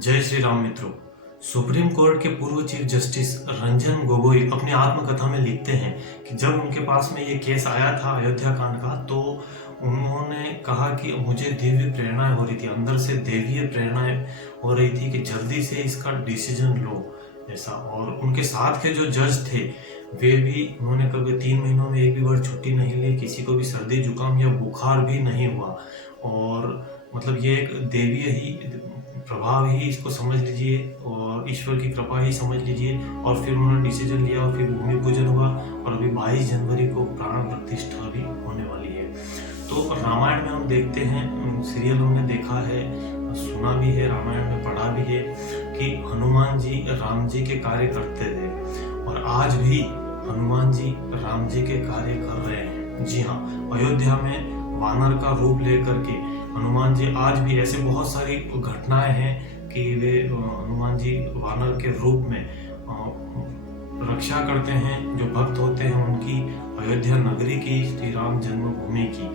जय श्री राम मित्रों। Supreme court के पूर्व चीफ जस्टिस रंजन गोगोई अपनी आत्मकथा में लिखते हैं कि जब उनके पास में ये केस आया था अयोध्या कांड का, तो उन्होंने कहा कि मुझे दिव्य प्रेरणाएं हो रही थी, अंदर से देवीय प्रेरणाएं हो रही थी कि जल्दी से इसका डिसीजन लो ऐसा। और उनके साथ के जो जज थे वे भी, उन्होंने कभी 3 महीनों में एक भी बार छुट्टी नहीं ली, किसी को भी सर्दी जुकाम या बुखार भी नहीं हुआ। और मतलब ये एक देवीय ही प्रभाव ही इसको समझ लीजिए और ईश्वर की कृपा ही समझ लीजिए। और फिर उन्होंने डिसीजन लिया और फिर भूमि पूजन हुआ और अभी 22 जनवरी को प्राण प्रतिष्ठा भी होने वाली है। तो रामायण में हम देखते हैं, सीरियलों में देखा है, सुना भी है, रामायण में पढ़ा भी है कि हनुमान जी राम जी के कार्य करते थे और आज भी हनुमान जी राम जी के कार्य कर रहे हैं। जी हाँ, अयोध्या में वानर का रूप लेकर के हनुमान जी आज भी, ऐसे बहुत सारी घटनाएं हैं कि वे हनुमान जी वानर के रूप में रक्षा करते हैं जो भक्त होते हैं उनकी, अयोध्या नगरी की, श्री राम जन्मभूमि की।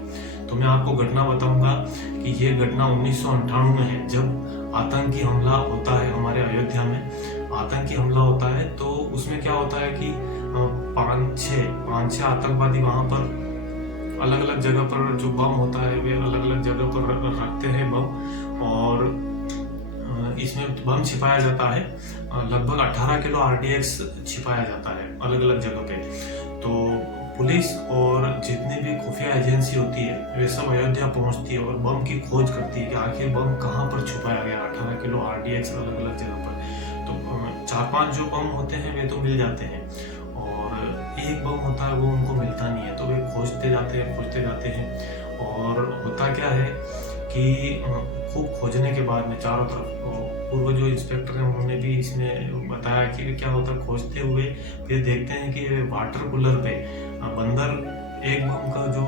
तो मैं आपको घटना बताऊंगा कि ये घटना 1998 में है, जब आतंकी हमला होता है हमारे अयोध्या में। आतंकी हमला होता है तो उसमें क्या होता है कि 5-6 आतंकवादी वहां पर अलग अलग जगह पर जो बम होता है वे अलग अलग जगह पर रखते हैं बम, और इसमें बम छिपाया जाता है। लगभग 18 किलो RDX छिपाया जाता है अलग अलग जगह पे। तो पुलिस और जितनी भी खुफिया एजेंसी होती है वे सब अयोध्या पहुंचती है और बम की खोज करती है कि आखिर बम कहाँ पर छुपाया गया, 18 किलो RDX अलग अलग जगह पर। तो 4-5 जो बम होते हैं वे तो मिल जाते हैं और एक बम होता है वो उनको मिलता नहीं है, तो वे खोजते जाते हैं। और होता क्या है कि खूब खोजने के बाद में चारों तरफ, पूर्व जो इंस्पेक्टर हैं उन्होंने भी इसमें बताया कि क्या होता है, खोजते हुए फिर देखते हैं कि वाटर कूलर पे बंदर एक बम का जो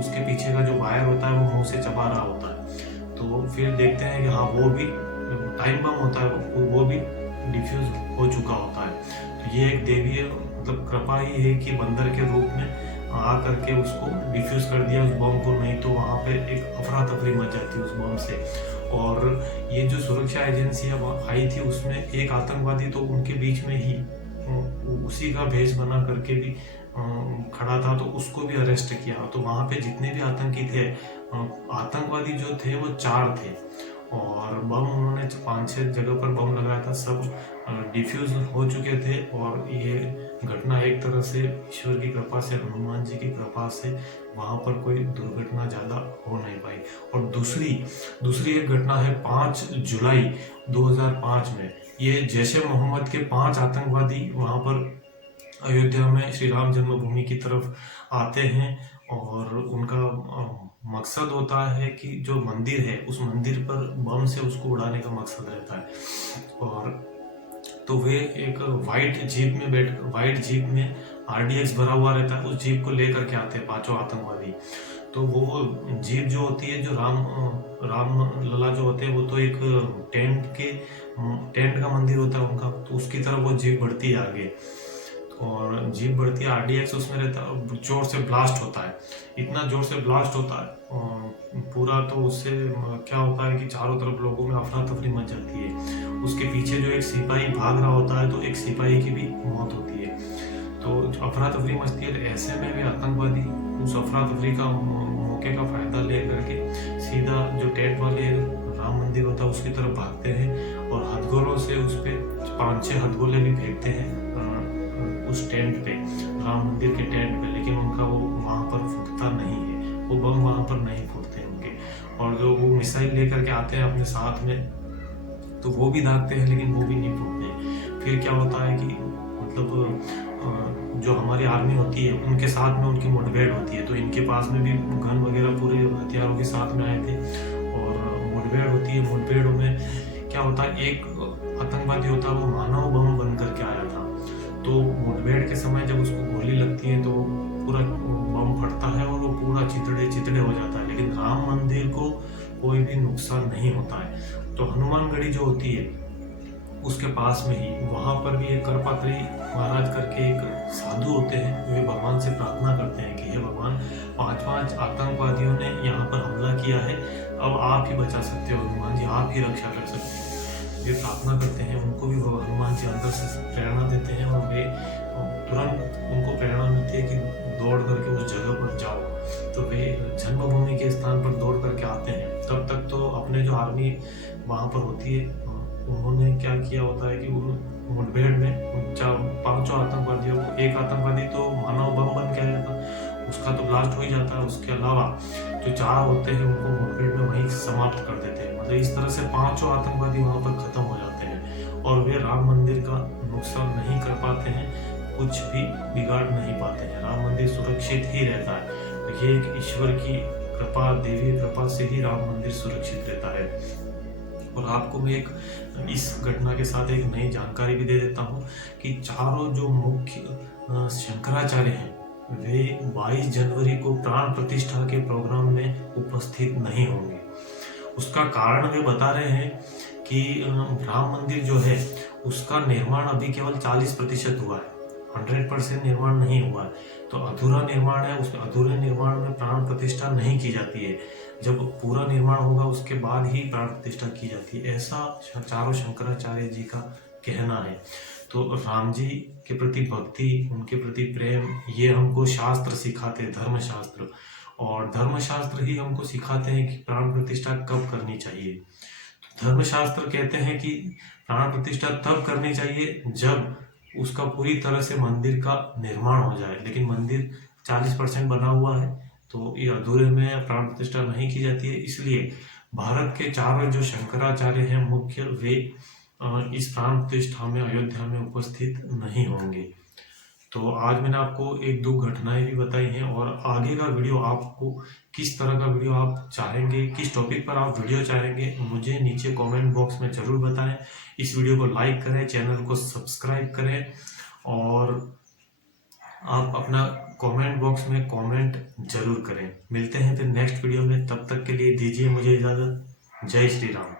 उसके पीछे का जो वायर होता है वो मुंह से चबा रहा होता है। तो फिर देखते हैं कि हाँ, वो भी टाइम बम होता है, वो भी डिफ्यूज हो चुका होता है। तो ये एक देवीय मतलब कृपा ही है कि बंदर के रूप में आ करके उसको डिफ्यूज कर दिया उस बम को, नहीं तो वहाँ पे एक अफरा तफरी मच जाती उस बम से। और ये जो सुरक्षा एजेंसी आई थी उसमें एक आतंकवादी तो उनके बीच में ही उसी का भेष बना करके भी खड़ा था, तो उसको भी अरेस्ट किया। तो वहाँ पे जितने भी आतंकी थे, आतंकवादी जो थे वो 4 थे और बम उन्होंने 5-6 जगह पर बम लगाया था, सब डिफ्यूज हो चुके थे। और ये घटना एक तरह से ईश्वर की कृपा से, हनुमान जी की कृपा से वहाँ पर कोई दुर्घटना ज़्यादा हो नहीं पाई। और दूसरी एक घटना है 5 जुलाई 2005 में। ये जैश ए मोहम्मद के 5 आतंकवादी वहाँ पर अयोध्या में श्री राम जन्मभूमि की तरफ आते हैं और उनका मकसद होता है कि जो मंदिर है उस मंदिर पर बम से उसको उड़ाने का मकसद रहता है। और तो वे एक वाइट जीप में RDX भरा हुआ रहता है, उस जीप को लेकर के आते हैं 5 आतंकवादी। तो वो जीप जो होती है, जो राम लला जो होते हैं, वो तो एक टेंट का मंदिर होता है उनका, तो उसकी तरफ वो जीप बढ़ती है आगे और जीप बढ़ती है, RDX उसमें रहता है, जोर से ब्लास्ट होता है, इतना जोर से ब्लास्ट होता है पूरा। तो उससे क्या होता है कि चारों तरफ लोगों में अफरा तफरी मच जाती है। उसके पीछे जो एक सिपाही भाग रहा होता है तो एक सिपाही की भी मौत होती है। तो अफरा तफरी मचती है। ऐसे में भी आतंकवादी उस अफरा तफरी का मौके का फायदा ले करके सीधा जो टेंट वाले राम मंदिर होता है उसकी तरफ भागते हैं और हथगोलों से उस पर 5-6 हथगोले भी फेंकते हैं उस टेंट पे, राम मंदिर के टेंट पे, लेकिन उनका वो वहाँ पर फूटता नहीं है, वो बम वहाँ पर नहीं फूटते उनके। और जो वो मिसाइल लेकर के आते हैं अपने साथ में तो वो भी दागते हैं लेकिन वो भी नहीं फूटते। फिर क्या होता है कि मतलब जो हमारी आर्मी होती है उनके साथ में उनकी मुठभेड़ होती है, तो इनके पास में भी गन वगैरह पूरे हथियारों के साथ में आए थे और मुठभेड़ होती है। मुठभेड़ों में क्या होता है, एक आतंकवादी होता है वो मानव बम बन करके आया था, तो मुठभेड़ के समय जब उसको गोली लगती है तो पूरा बम फटता है और वो पूरा चितड़े हो जाता है, लेकिन राम मंदिर को कोई भी नुकसान नहीं होता है। तो हनुमानगढ़ी जो होती है उसके पास में ही वहाँ पर भी एक करपात्री महाराज करके एक साधु होते हैं, वे भगवान से प्रार्थना करते हैं कि हे भगवान, 5 आतंकवादियों ने यहाँ पर हमला किया है, अब आप ही बचा सकते हो हनुमान जी, आप ही रक्षा कर सकते हो। वे प्रार्थना करते हैं, उनको भी हनुमान जी अंदर से प्रेरणा देते हैं और वे तुरंत उनको प्रेरणा मिलती है कि दौड़ करके उस जगह पर जाओ। तो वे जन्मभूमि के स्थान पर दौड़ करके आते हैं। तब तक तो अपने जो आर्मी वहाँ पर होती है, उन्होंने क्या किया होता है कि उन मुठभेड़ में 5 आतंकवादियों को, एक आतंकवादी तो मानव बम बन के आया था, उसका तो ब्लास्ट हो ही जाता है। उसके अलावा जो 4 होते हैं उनको मुठभेड़ में वहीं समाप्त कर देते हैं। मतलब इस तरह से 5 आतंकवादी वहाँ पर खत्म हो जाते हैं और वे राम मंदिर का नुकसान नहीं कर पाते हैं, कुछ भी बिगाड़ नहीं पाते हैं। राम मंदिर सुरक्षित ही रहता है। तो ये एक ईश्वर की कृपा, देवी कृपा से ही राम मंदिर सुरक्षित रहता है। और आपको मैं एक इस घटना के साथ एक नई जानकारी भी दे देता हूँ कि चारों जो मुख्य शंकराचार्य हैं वे 22 जनवरी को प्राण प्रतिष्ठा के प्रोग्राम में उपस्थित नहीं होंगे। उसका कारण वे बता रहे हैं कि राम मंदिर जो है उसका निर्माण अभी केवल 40% हुआ है, 100% निर्माण नहीं हुआ है। तो अधूरा निर्माण है, उस अधूरे निर्माण में प्राण प्रतिष्ठा नहीं की जाती है। जब पूरा निर्माण होगा उसके बाद ही प्राण प्रतिष्ठा की जाती है, ऐसा चारों शंकराचार्य जी का कहना है। तो राम जी के प्रति भक्ति, उनके प्रति प्रेम, ये हमको शास्त्र सिखाते हैं, धर्मशास्त्र। और धर्मशास्त्र ही हमको सिखाते हैं कि प्राण प्रतिष्ठा कब करनी चाहिए। तो धर्मशास्त्र कहते हैं कि प्राण प्रतिष्ठा तब करनी चाहिए जब उसका पूरी तरह से मंदिर का निर्माण हो जाए। लेकिन मंदिर 40% बना हुआ है, तो ये अधूरे में प्राण प्रतिष्ठा नहीं की जाती है। इसलिए भारत के चारों जो शंकराचार्य हैं मुख्य, वे इस प्राण प्रतिष्ठा में अयोध्या में उपस्थित नहीं होंगे। तो आज मैंने आपको 1-2 घटनाएं भी बताई हैं। और आगे का वीडियो, आपको किस तरह का वीडियो आप चाहेंगे, किस टॉपिक पर आप वीडियो चाहेंगे, मुझे नीचे कमेंट बॉक्स में ज़रूर बताएं। इस वीडियो को लाइक करें, चैनल को सब्सक्राइब करें और आप अपना कमेंट बॉक्स में कमेंट जरूर करें। मिलते हैं फिर नेक्स्ट वीडियो में, तब तक के लिए दीजिए मुझे इजाज़त। जय श्री राम।